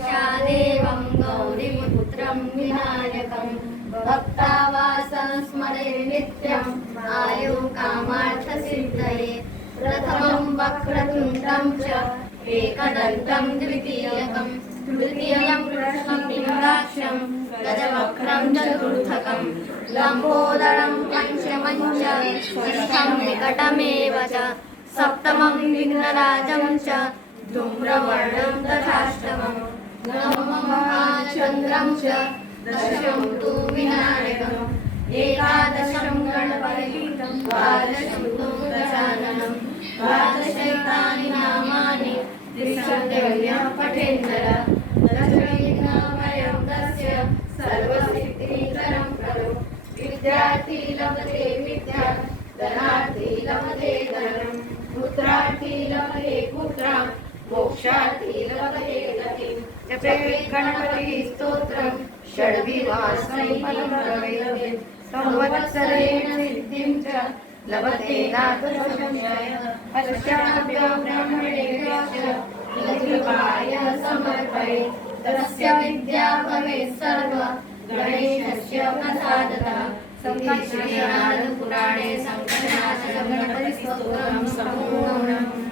देवं गौरीपुत्रं विनायकं भक्तावासं स्मरे नित्यम् आयुकामार्थसिद्धये प्रथमं वक्रतुण्डं च एकदन्तं द्वितीयकं तृतीयं कृष्णपिङ्गाक्षं गजवक्त्रं चतुर्थकं लम्बोदरं पञ्चमं च षष्ठं विकटमेव च सप्तमं विघ्नराजं च धूम्रवर्णं तथाष्टमं नवमं महाचन्द्रं च दशमं तु विनायकम् एकादशं गणपतिं द्वादशं तु गजाननं द्वादशैतानि नामानि त्रिशतेन पठेन्नर दशविघ्नभयं तस्य सर्वसिद्धिकरं खलु विद्यार्थी लभते विद्या धनार्थी लभते धनं पुत्रार्थी लभते पुत्रान् मोक्षार्थी लभते गतिं जपेत् गणपति स्तोत्रं षड्विवासै फलप्रदे संवत्सरेण सिद्धिं च लभते नाथसंशयः पश्चाद्यं ब्रह्मणेभ्यश्च कृपाय समर्पयेत् तस्य विद्या भवेत् सर्वा गणेशस्य प्रसादतः श्रीनाथपुराणे शङ्करनाथगणपतिस्तोत्रं सम्पूर्णम्।